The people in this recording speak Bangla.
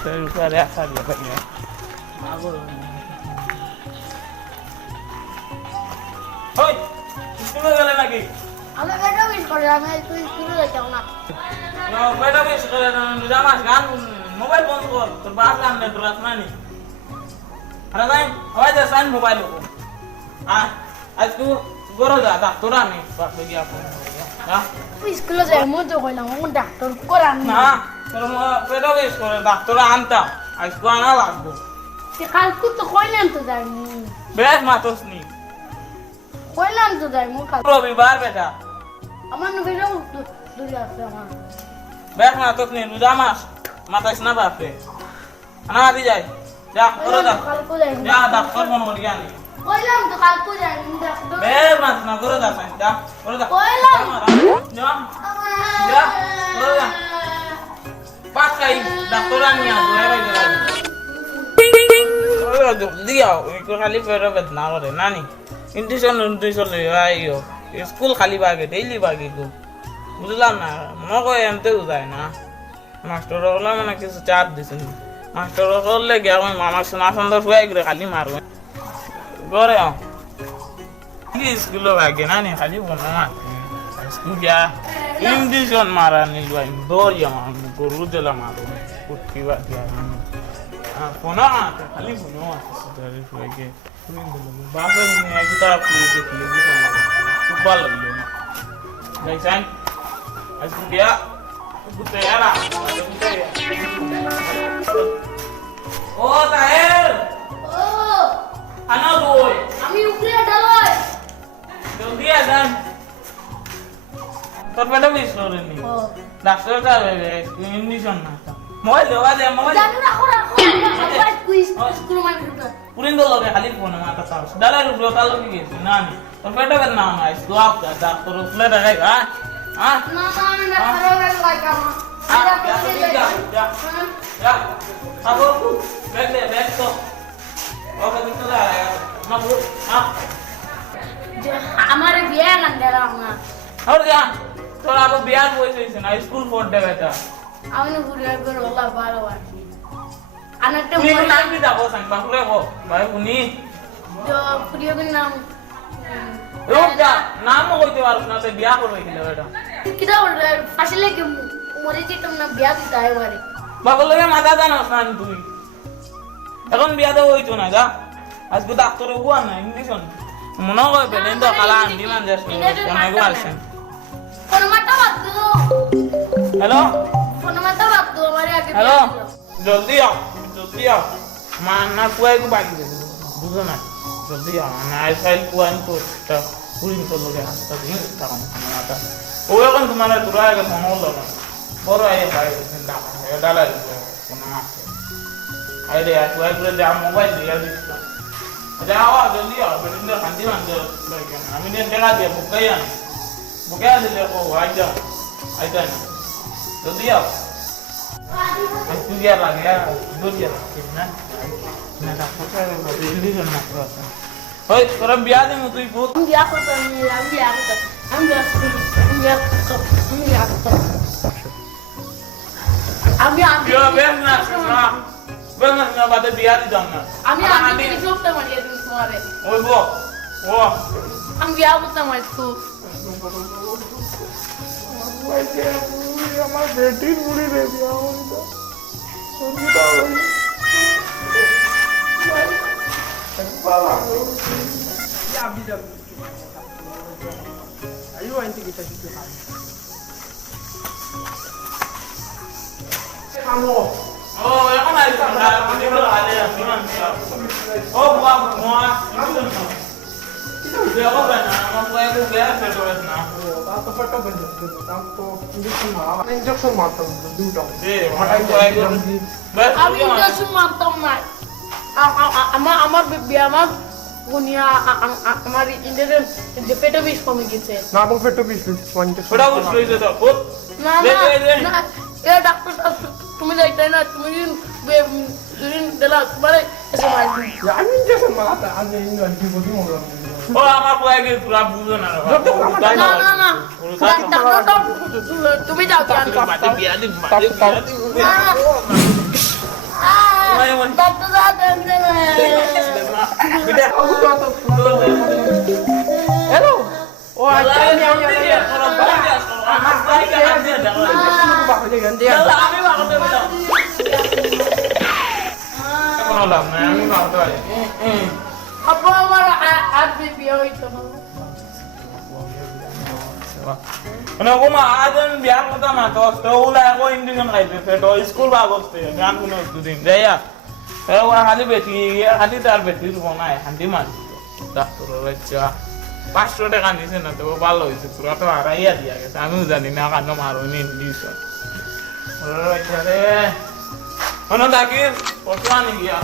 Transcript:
উপরে আসা দিয়ে পাইলে ওই স্কুলে গেলে নাকি আমি বেটা মিস করে আমি তুই স্কুলে যাইতাম না বেটা বেশ করে জামাস গান মোবাইল বন্ধ কর তোর বাপ গান নেই তোর আসনা নি আরে ভাই আওয়াজ আসান মোবাইল को आज तू গরো যা তোরা নেই বাপ গিয়া হ্যাঁ তুই স্কুলে যাই মো তো কইলাম ও ডাক্তার করান না তোর বেটা বেশ করে ডাক্তার আনতা আজ তো আনা লাগবে তে কালকে তো কইলাম তো যাই বেশ মাতস নি কইলাম তো যাই মো কাল রবিবার বেটা আমার নবীরও দূরে আছে আমার বেশ মাতস নি রোজা মাস মাতাস না বাপে আনা দি যাই যা করো যা কালকে যাই যা ডাক্তার ফোন করি আনি কইলাম তো কালকে যাই ডাক্তার বেশ মাত না করো যা যা করো যা কইলাম যা যা করো যা পাঁচ খাই ডাক্তার আনি আদরে গেল জলদি आओ इनको खाली पैर बेदना करे नानी इंट्यूशन ले आइयो स्कूल खाली बागे डेली बागे को বুঝলাম না মগো এমতে যায় না মাস্টার হলো মানে কিছু চাপ দিছেন মাস্টার হলে গিয়া আমি মামার সোনা সুন্দর ফুয়াই করে খালি মারবো গরে কি স্কুল বাগে না নি খালি বনা স্কুল গিয়া ইন্ডিশন মারা নিল ভাই দৌড়িয়া মার গরু দিলা মারো কুটকি বাগিয়া ফোনা খালি ফোনা আছে ফুয়াইকে বাপের নিয়ে একটা পুলিশে খুলে দিছে খুব ভালো লাগলো গাইছান আজকে গিয়া বুতেয়ারা ও তাহের ও আনা বই আমি উপরে ডালই জলদি আ যান তোর পেটে বিষ করেনি ও ডাক্তার যাবে ইঞ্জেকশন না মোবাইল দেওয়া যায় মোবাইল জানি না কোরা সবাই কুইজ স্কুল মানে পুরিন দো লগে খালি ফোন মাথা চাও ডালার উপরে কালো কি গেছি না নি তোর পেটে বেদ না না স্টপ দা ডাক্তার উপরে দেখাই হ্যাঁ হ্যাঁ না না খারাপ লাগে আমার Ya, apa tu? Back deh, back tu. Oh, betul lah ya. Mabu, ah. আমার বিয়ে গান দিলাম না और क्या? थोड़ा अब बिहार बोल रही थी ना स्कूल फोड़ दे बेटा. আমি ঘুরে ঘুরে ওলা ভালোবাসি আনারটা तू ये नाम भी दाबो संग बाकुले को. भाई उनी. जो প্রিয়গণ নাম रुक जा. नाम में कोई त्योहार ना से बिहार कर रही थी बेटा. কিটা আসলে কি মরে যেতাম না বিয়া দিতে হয় বারে বাকুলে के माता जाना स्नान तू. এখন বিয়া দেব হইতো না যা আজকে ডাক্তার ওয়া না ইংলিশন মনে হয় বেলেন তো কালা আন্ডি মান যাস কোন এগো আছেন ফোন মাটা বাদ দো হ্যালো ফোন মাটা বাদ দো আমারে আগে হ্যালো জলদি আও মান না কুয়াই কো বাকি দে বুঝো না জলদি আও না আইসাইল কুয়ান তো তা পুরিন তো লগে হাসতা দিন তখন মাতা ও এখন তোমার তোরা আগে ফোন হলো না বড় আই ভাই না ডালা কোন আছে আই রে কুয়াই করে যা মোবাইল দিয়া দিছ যাও জলদি আও বেটিন দে শান্তি মান দে আমি দেন দেখা দিয়ে বুকাই দিলে ও আইতা জলদি আও Aku dia lagi ya, dulu dia na. Na tak pernah ada ini kan nak rasa. Hoi, orang biasa yang tu ikut. আমি বিয়া করতে আমি বিয়া করতে আমি বিয়া করতে আমি Dia benar na pada biasa di dalam. আমি আমি কিছু করতে পারি তুমি তোমারে Oi bo, wah. আমি বিয়া করতে পারি তো আমার বেটির মুড়ি রে দিয়া হইতো সুবিধা হই বাবা Ya bisa. Ayo nanti kita situ kan. Kamu. oh এখন আই আমরা ভিডিও আলে শুনুন ও বুয়া বুয়া itu dia apa na আমার কয়েকটা গ্যাস ফেটোস না Tato foto bener. Tato injection malah. Injection mata duta. এ হঠাৎ কয়েকটা বাস আমি তো মানতাম না আমার বিয়া আমার গুনিয়া আমার ইন্টারনেট যে পেটে বিষ কমে গেছে Na abang foto bisa injection. ওটা বুঝলি তো খুব না না এ ডাক্তার তুমি যাইতে না তুমি দুদিন দিলা তোমার এসে মারবি Ya ini injection malah tak ada ini lagi bodi mau bilang. ও আমার কয়েকটা পুরা বুঝো না না না না ডাক্তার তুমি যাও কি আমি mati biar di না বিটা হ্যালো ও আচ্ছা আমি বাগাতে দিলাম কোনো লাভ নাই আমি বাগাতে পারি আব্বা আমার আর বিয়ে হইতো না মানে ওমা আজ আমি বিয়ার কথা না তো ওলা একো ইন্ডিশন খাইতে তো স্কুল বা করতে গান কোনো দুদিন যাইয়া ওরা খালি বেটি খালি তার বেটির বনায় হান্দি মারি ডাক্তারের বাচ্চা 500 টাকা নিছে না তো ভালো হয়েছে পুরা তো হারাইয়া দিয়া গেছে আমিও জানি না কেন মারুনি ইন্ডিশন রে মানে থাকি পশু আনি গিয়া